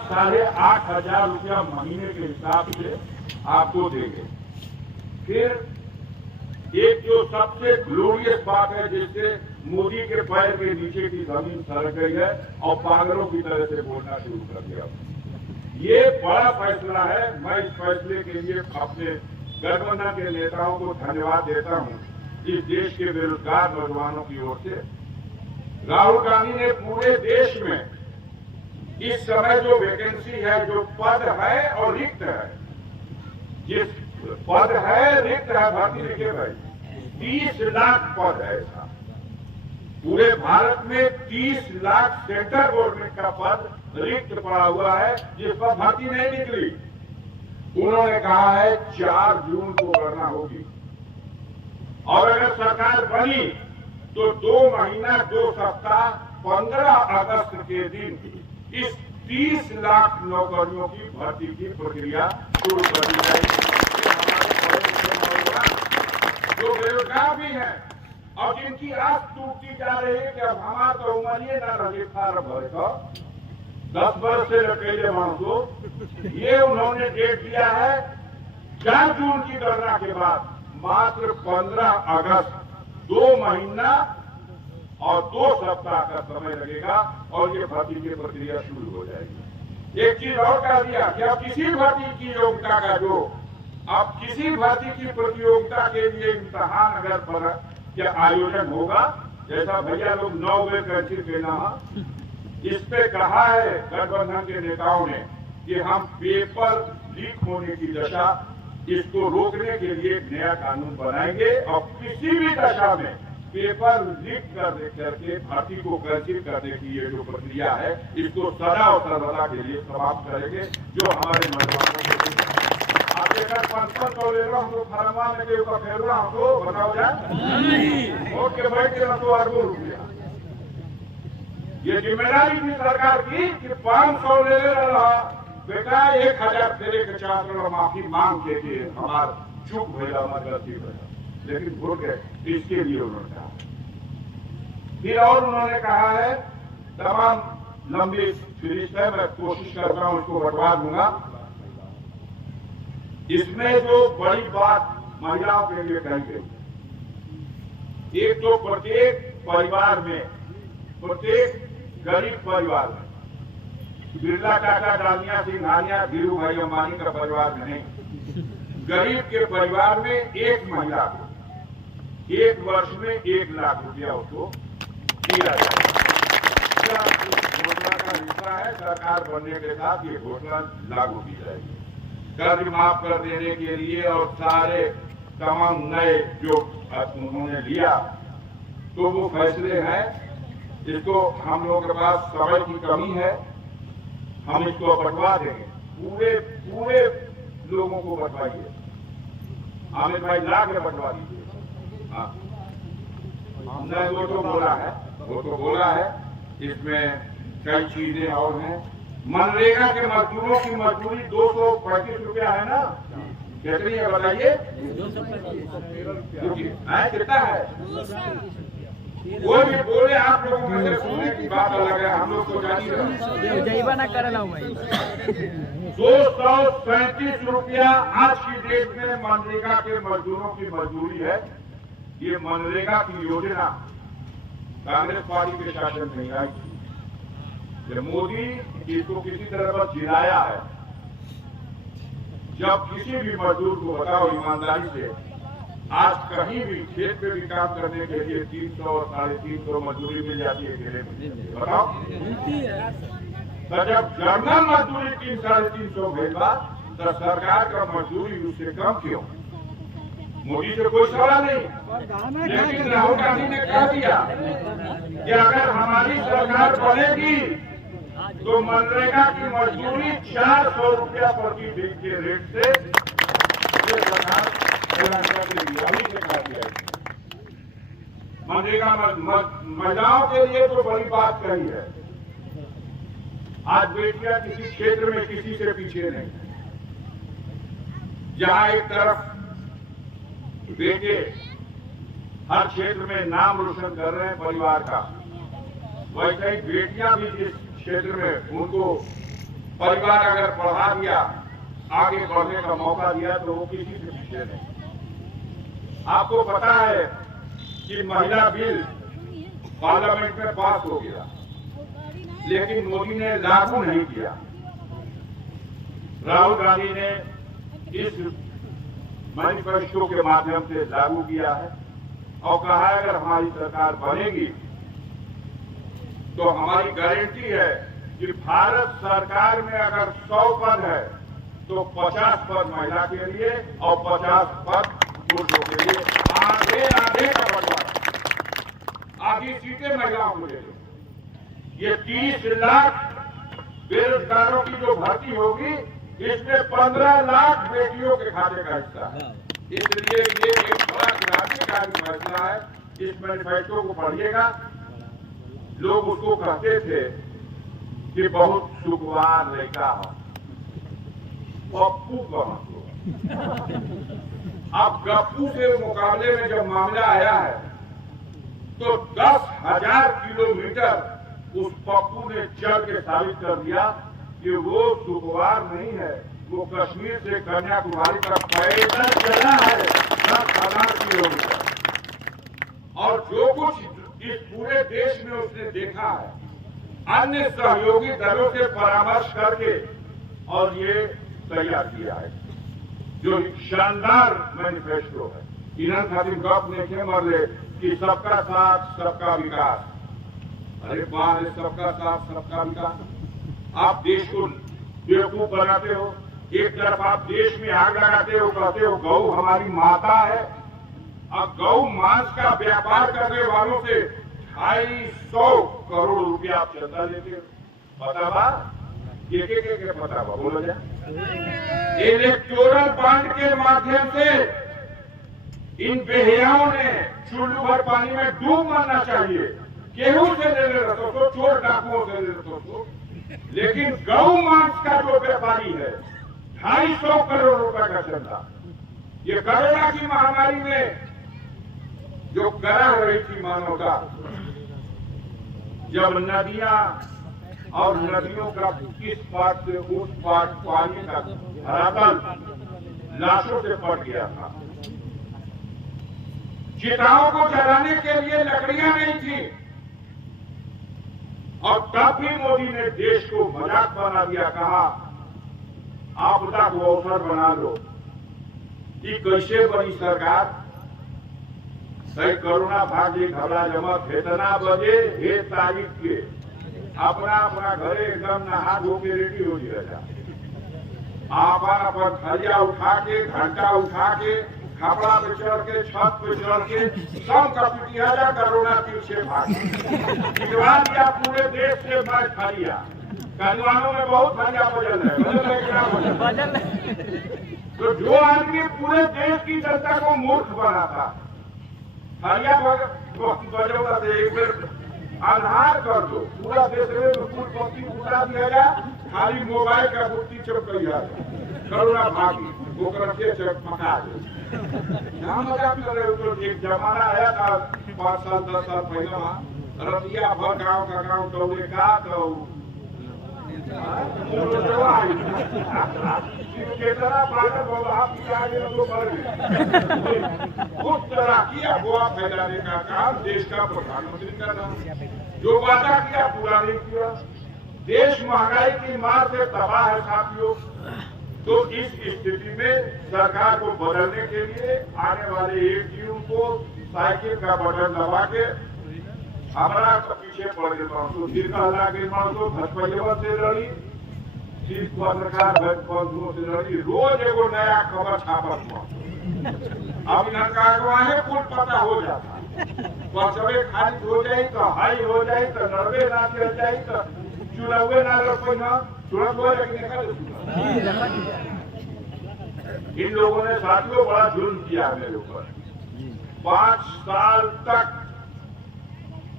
8,500 रुपया महीने के हिसाब से आपको देंगे। फिर एक जो सबसे ग्लोरियस बात है, जिससे मोदी के पैर के नीचे की जमीन सरक गई है और पागलों की तरह से बोलना शुरू कर दिया। ये बड़ा फैसला है। मैं इस फैसले के लिए अपने गठबंधन के नेताओं को धन्यवाद देता हूं, इस देश के बेरोजगार नौजवानों की ओर से। राहुल गांधी ने पूरे देश में इस समय जो वैकेंसी है, जो पद है और रिक्त है, जिस पद है रिक्त है, भर्ती लिखे भाई, 30 लाख पद है ऐसा। पूरे भारत में 30 लाख सेंट्रल गवर्नमेंट का पद रिक्त पड़ा हुआ है, जिस पर भर्ती नहीं निकली। उन्होंने कहा है 4 जून को करना होगी, और अगर सरकार बनी तो 2 महीना 2 सप्ताह 15 अगस्त के दिन इस 30 लाख नौकरियों की भर्ती की प्रक्रिया शुरू कर दी जाएगी। जो बेरोजगार भी हैं और जिनकी आस टूटती जा रही है कि अब हमारा तो उम्र ना रहे फार्म भरे का 10 वर्ष से लटके को, ये उन्होंने डेट दिया है 4 जून की गणना के बाद मात्र 15 अगस्त 2 महीना और 2 सप्ताह का समय लगेगा और ये भर्ती की प्रक्रिया शुरू हो जाएगी। एक चीज और कह दिया कि अब किसी भर्ती की योग्यता का जो अब किसी भर्ती की प्रतियोगिता के लिए इम्तहान अगर क्या आयोजन होगा, जैसा भैया लोग 9 वैकेंसी देना, इस पे कहा है गठबंधन के नेताओं ने कि हम पेपर लीक होने की दशा, इसको रोकने के लिए एक नया कानून बनाएंगे और किसी भी दशा में पेपर लीक करके भर्ती को कैंसिल करने की ये जो प्रक्रिया है, इसको सदा और सर्वदा के लिए समाप्त करेंगे। जो हमारे नौजवानों को आप देखकर 500 ले रहा हूँ तो फरमा में के ऊपर फेर रहा हूँ तो बताओ जाए ओके बैठ के तो अरबों रुपया। ये जिम्मेदारी थी सरकार की कि 500 ले रहा बेटा, 1000 तेरे के चार माफी मांग के लिए हमार चुप भैया हमारी गलती भैया, लेकिन भूल गए। इसके लिए उन्होंने कहा। फिर और उन्होंने कहा है तमाम लंबी फिरिस्त है, मैं कोशिश कर रहा हूं इसको बंटवा दूंगा। इसमें जो बड़ी बात महिलाओं के लिए कही गई, एक तो प्रत्येक परिवार में, प्रत्येक गरीब परिवार में, बिरला टाटा डालिया सिंह नालिया धीरू भाई अंबानी का परिवार में नहीं, गरीब के परिवार में एक महिला को 1 वर्ष में 1 लाख रुपया उसको दिया जाएगा। घोषणा का हिस्सा है, सरकार बनने के साथ ये घोषणा लागू की जाएगी। कर्ज माफ कर देने के लिए और सारे तमाम नए जो उन्होंने लिया, तो वो फैसले हैं। इसको हम लोगों के पास समय की कमी है, हम इसको बंटवा देंगे, पूरे लोगों को बंटवाइए। आमिर भाई ला के बंटवा दीजिए। हाँ, हमने वो तो बोला है, इसमें कई चीजें और हैं। मनरेगा के मजदूरों की मजदूरी 235 रुपया है ना, कितनी है बताइए? 235 कितना है? वो भी बोले आप लोगों में से सुनने की बात अलग है, हम लोग तो जानी रहे। ना करना 237 रुपया आज की डेट में मनरेगा के मजदूरों की मजदूरी है। ये मनरेगा की योजना कांग्रेस पार्टी के शासन में आई थी। ये मोदी इसको किसी तरह पर जिलाया है। जब किसी भी मजदूर को बताओ ईमानदारी से, आज कहीं भी खेत पे भी काम करने के लिए 300 और 350 मजदूरी मिल जाती है खेत में, बताओ। तो जब जर्नल मजदूरी 300-350 भेजवा, तो सरकार का मजदूरी उससे कम क्यों? मोदी से कोई सवाल नहीं, लेकिन राहुल गांधी ने कह दिया कि अगर हमारी सरकार बनेगी तो मनरेगा की मजदूरी 400 रुपया प्रति दिन के रेट से ये सरकार अभी से कहा दिया। मनरेगा महिलाओं के लिए तो बड़ी बात कही है। आज बेटियां किसी क्षेत्र में किसी से पीछे नहीं। जहां एक तरफ बेटे हर क्षेत्र में नाम रोशन कर रहे हैं परिवार का, वैसे ही बेटियां भी जिस क्षेत्र में उनको परिवार अगर बढ़ा दिया, आगे बढ़ने का मौका दिया, तो वो किसी से पीछे नहीं। आपको पता है कि महिला बिल पार्लियामेंट में पास हो गया, लेकिन मोदी ने लागू नहीं किया। राहुल गांधी ने इस मैनिफेस्टो के माध्यम से लागू किया है और कहा है अगर हमारी सरकार बनेगी तो हमारी गारंटी है कि भारत सरकार में अगर 100 पद है तो 50 पद महिला के लिए और 50 पद पुरुषों के लिए, आधे आधे का बंटवारा, आधी सीटें महिलाओं को दे दो। ये 30 लाख बेरोजगारों की जो भर्ती होगी, इसमें 15 लाख बेटियों के खाते का हिस्सा है। इसलिए ये एक बड़ा क्रांतिकारी फैसला है। इस मैनिफेस्टो को पढ़िएगा। लोग उसको कहते थे कि बहुत सुखवार लड़का हो, पप्पू कहो। अब गप्पू के मुकाबले में जब मामला आया है तो 10,000 किलोमीटर उस पप्पू ने चल के साबित कर दिया कि वो सुखवार नहीं है, वो कश्मीर से कन्याकुमारी तक पैदल चला है 10,000 किलोमीटर। और जो कुछ इस पूरे देश में उसने देखा है, अन्य सहयोगी दलों से परामर्श करके और ये तैयार किया है, जो शानदार मैनिफेस्टो है। इन्हन खातिर गप नहीं मरले कि सबका साथ सबका विकास। अरे बात है, सबका साथ सबका विकास। आप देश को बेवकूफ बनाते हो। एक तरफ आप देश में आग लगाते हो, कहते हो गौ हमारी माता है। अब गौ मांस का व्यापार करने वालों से 250 करोड़ रुपया आप चंदा लेते हो। पता बा के पता बा, बोलो जा। इलेक्टोरल बॉन्ड के माध्यम से इन बेहियाओं ने चुल्लू भर पानी में डूब मरना चाहिए। केहू से ले ले रखो तो, चोर डाकुओं से ले रखो तो, लेकिन गौ मांस का जो व्यापारी है 250 करोड़ रुपए का चंदा। ये कोरोना की महामारी में जो करा रही थी मानवता, जब नदियां और नदियों का इस पार से उस पार पानी का धरातल लाशों से पड़ गया था। चिताओं को जलाने के लिए लकड़ियां नहीं थी, और तब भी मोदी ने देश को मजाक बना दिया। कहा आपदा को अवसर बना लो। कि कैसे बनी सरकार? सही करुणा भाग्य घबरा जमत इतना बजे हे तारीख के अपना अपना घरे एकदम नहा धो के रेडी हो जाएगा। अपन अपन थरिया उठा के, घंटा उठा के, खपड़ा पे चढ़ के, छत पे चढ़ के, सब का पिटिया जा करोना पीछे भाग भिजवा दिया पूरे देश से। मैं थरिया कलवानों में बहुत थरिया बजल है, तो जो आदमी पूरे देश की जनता को मूर्ख बनाता, थरिया बजोगा से एक बार आधार कर दो, पूरा देश में बिल्कुल पत्ती उठा दिया गया, खाली मोबाइल का बुट्टी चपक गया, करुणा भागी वो करके चकमका दे। यहाँ मजाक कर रहे हो। तो एक जमाना आया था 5 साल 10 साल पहले, रतिया भर गाँव का गाँव दौड़े का तो कितना पागल बोला उस तरह की अफवाह फैलाने का काम देश का प्रधानमंत्री कर रहा है। जो वादा किया पूरा नहीं किया। देश महंगाई की मार से तबाह है साथियों। तो इस स्थिति में सरकार को बदलने के लिए आने वाले 1 जून को साइकिल का बटन दबा के हमारा पीछे पड़ गए तो फिर कहला के तो भजपा से लड़ी, चीज पत्रकार बंधुओं से लड़ी, रोज एगो नया खबर छापत। अब है कुल पता हो जाता, परसवे खारिज हो जाये तो हाई हो जाये तो लड़वे ना चल जाये तो चुनावे ना लड़को न चुनाव। इन लोगों ने साथियों बड़ा जुल्म किया मेरे ऊपर। 5 साल तक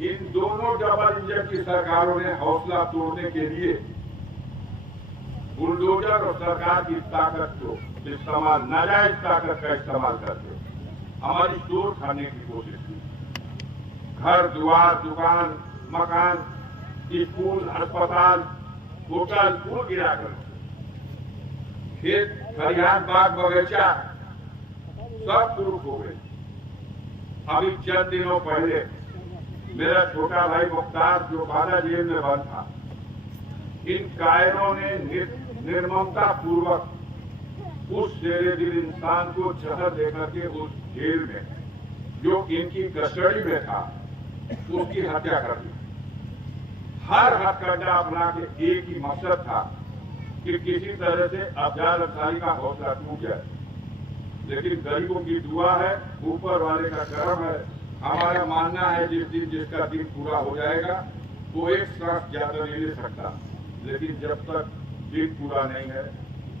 इन दोनों डबल इंजन की सरकारों ने हौसला तोड़ने के लिए बुलडोजर और सरकार की ताकत को इस्तेमाल, नाजायज ताकत का इस्तेमाल करके हमारी चोट खाने की कोशिश की। घर द्वार, दुकान, मकान, स्कूल, अस्पताल टोटल पूल गिरा कर, खेत खलिहान बाग बगीचा सब शुरू हो गए। अभी चंद दिनों पहले मेरा छोटा भाई मुख्तार जो बाधा जेल में बंद था, इन कायरों ने निर्ममता पूर्वक उस शेरे दिल इंसान को जहर देकर के उस जेल में जो इनकी कस्टडी में था उसकी हत्या कर दी। हर हथकंडा अपना के एक ही मकसद था कि किसी तरह से अफजाल अंसारी का हौसला टूट जाए। लेकिन गरीबों की दुआ है, ऊपर वाले का करम है। हमारा मानना है जिस दिन जिसका दिन पूरा हो जाएगा वो एक सांस ज्यादा नहीं ले सकता, लेकिन जब तक दिन पूरा नहीं है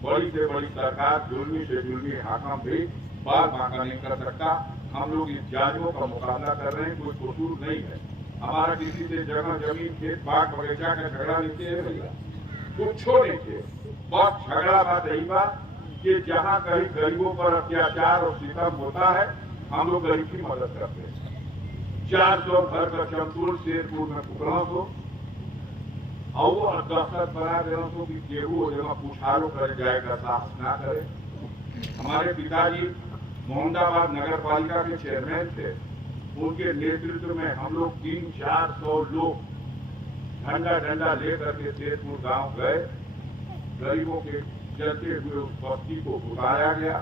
बड़ी से बड़ी सरकार जुल्मी से जुल्मी हाकम भी बाल बांका नहीं कर सकता। हम लोग इस जालिमों का मुकाबला कर रहे हैं, कोई कसूर नहीं है हमारा, किसी से जगह जमीन खेत बाग बगीचा का झगड़ा नहीं थे भैया, कुछ नहीं थे। बस झगड़ा बात यही बात कि जहाँ कहीं गरीबों पर अत्याचार और सितम होता है हम लोग गरीब की मदद करते हैं। 400 घर का चमतुल शेरपुर में पुकड़ा हो और दस्तक बना देना तो कि केहू जगह पुछारो कर जाएगा, साहस ना करे। हमारे पिताजी मोहम्मदाबाद नगर पालिका के चेयरमैन थे, उनके नेतृत्व में हम लोग 300-400 लोग झंडा डंडा लेकर के शेरपुर गांव गए। गरीबों के चलते हुए उस बस्ती को उतारा गया,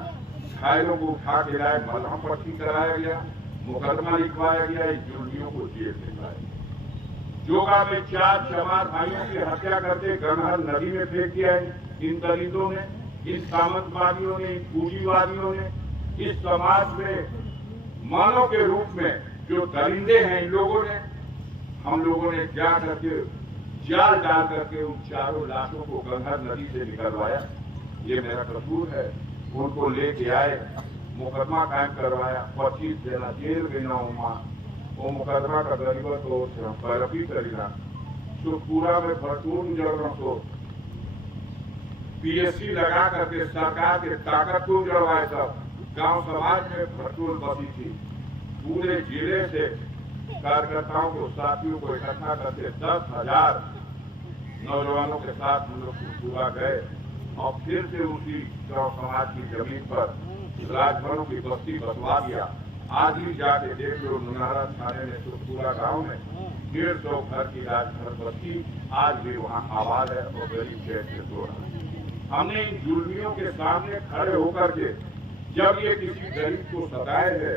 घायलों को उठा के लाए, मलहम पट्टी कराया गया, मुकदमा लिखवाया गया, इन जुर्मियों को जेल दिखाया। जोगा में 4 चमार भाइयों की हत्या करके गंगा नदी में फेंक दिया इन दलितों ने, इन सामंतवादियों ने, इन पूंजीवादियों ने। इस समाज में मानव के रूप में जो दरिंदे हैं इन लोगों ने, हम लोगों ने जा करके जाल डाल करके उन 4 लाशों को गंगा नदी से निकलवाया। ये मेरा कसूर है। उनको लेके आए, मुकदमा कायम करवाया, 25 दिन जेल गया वहां। वो मुकदमा का गरीबा तो पैरवी करीना तो पूरा में भरपूर जड़ तो पीएससी लगा करके सरकार के ताकत को जड़वाए। सब गांव समाज में भरपूर बसी थी। पूरे जिले से कार्यकर्ताओं को, साथियों को इकट्ठा करके 10,000 नौजवानों के साथ हम लोग पूरा गए और फिर से उसी गांव समाज की जमीन पर राजभरों की बस्ती बसवा दिया। आज भी जाके देख लो, मुनारा थाने में सुखपुरा गांव में 150 घर की राजभर बस्ती आज भी वहाँ आबाद है और गरीब कैसे सो रहा है। हमने इन जुल्मियों के सामने खड़े होकर के जब ये किसी गरीब को सताए है